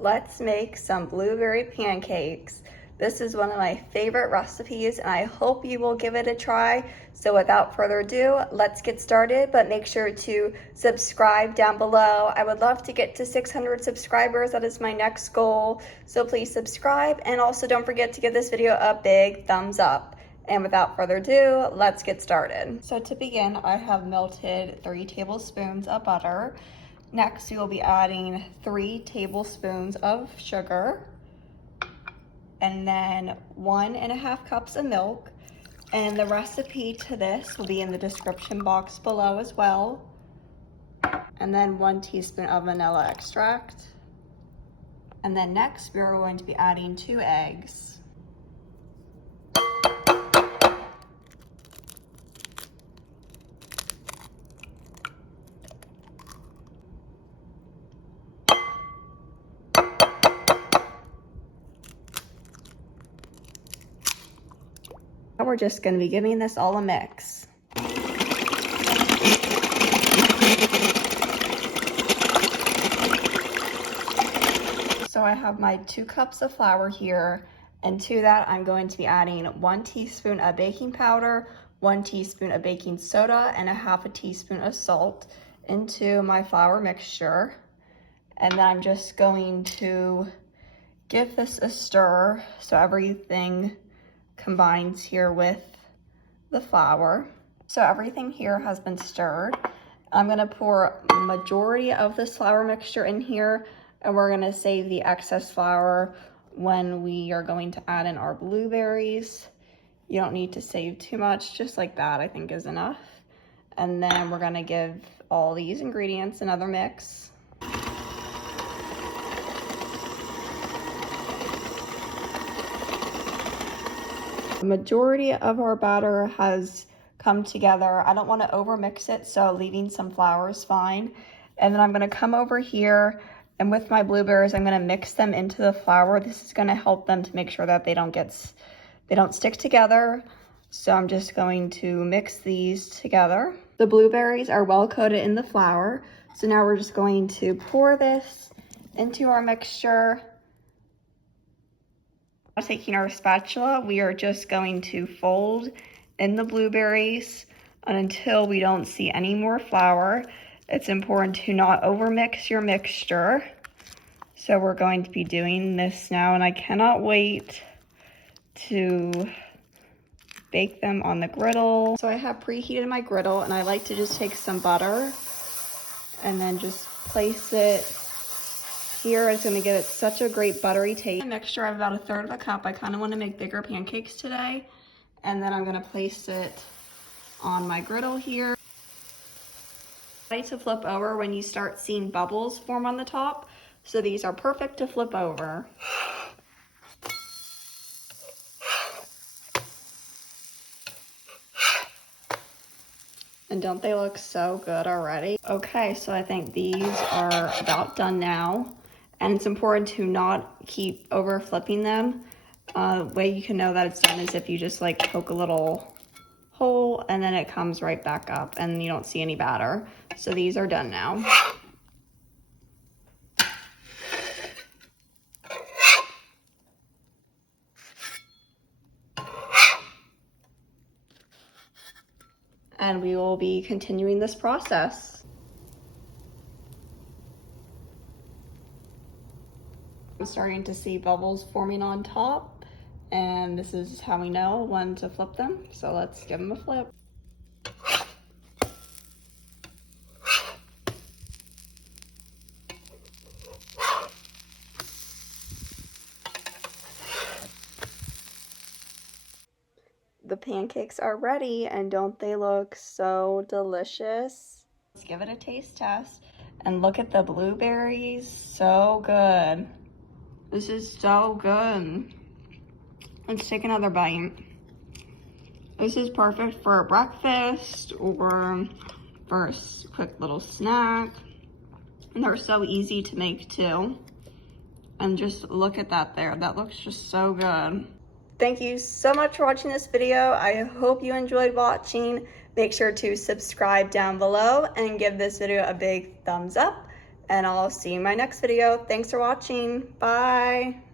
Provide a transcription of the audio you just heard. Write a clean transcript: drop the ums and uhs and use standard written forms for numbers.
Let's make some blueberry pancakes. This is one of my favorite recipes and I hope you will give it a try. So without further ado, let's get started, but make sure to subscribe down below. I would love to get to 600 subscribers. That is my next goal. So please subscribe, and also don't forget to give this video a big thumbs up. And without further ado, let's get started. So to begin, I have melted 3 tablespoons of butter. Next, we will be adding 3 tablespoons of sugar, and then 1.5 cups of milk. And the recipe to this will be in the description box below as well. And then 1 teaspoon of vanilla extract. And then next, we are going to be adding 2 eggs. We're just going to be giving this all a mix. So I have my 2 cups of flour here, and to that I'm going to be adding 1 teaspoon of baking powder, 1 teaspoon of baking soda, and 1/2 teaspoon of salt into my flour mixture. And then I'm just going to give this a stir so everything combines here with the flour. So everything here has been stirred. I'm gonna pour majority of this flour mixture in here, and we're gonna save the excess flour when we are going to add in our blueberries. You don't need to save too much, just like that I think is enough. And then we're gonna give all these ingredients another mix. The majority of our batter has come together. I don't want to over mix it, so leaving some flour is fine. And then I'm going to come over here, and with my blueberries, I'm going to mix them into the flour. This is going to help them to make sure that they don't stick together. So I'm just going to mix these together. The blueberries are well coated in the flour. So now we're just going to pour this into our mixture. Taking our spatula, we are just going to fold in the blueberries until we don't see any more flour. It's important to not overmix your mixture. So we're going to be doing this now, and I cannot wait to bake them on the griddle. So I have preheated my griddle, and I like to just take some butter and then just place it here. It's going to give it such a great buttery taste. Mixture, I have about 1/3 cup. I kind of want to make bigger pancakes today. And then I'm going to place it on my griddle here. I like to flip over when you start seeing bubbles form on the top. So these are perfect to flip over. And don't they look so good already? Okay, so I think these are about done now. And it's important to not keep over flipping them. The way you can know that it's done is if you just like poke a little hole and then it comes right back up and you don't see any batter. So these are done now. And we will be continuing this process. I'm starting to see bubbles forming on top, and this is how we know when to flip them. So let's give them a flip. The pancakes are ready, and don't they look so delicious? Let's give it a taste test, and look at the blueberries, so good. This is so good. Let's take another bite. This is perfect for a breakfast or for a quick little snack. And they're so easy to make too. And just look at that there. That looks just so good. Thank you so much for watching this video. I hope you enjoyed watching. Make sure to subscribe down below and give this video a big thumbs up. and I'll see you in my next video. Thanks for watching. Bye.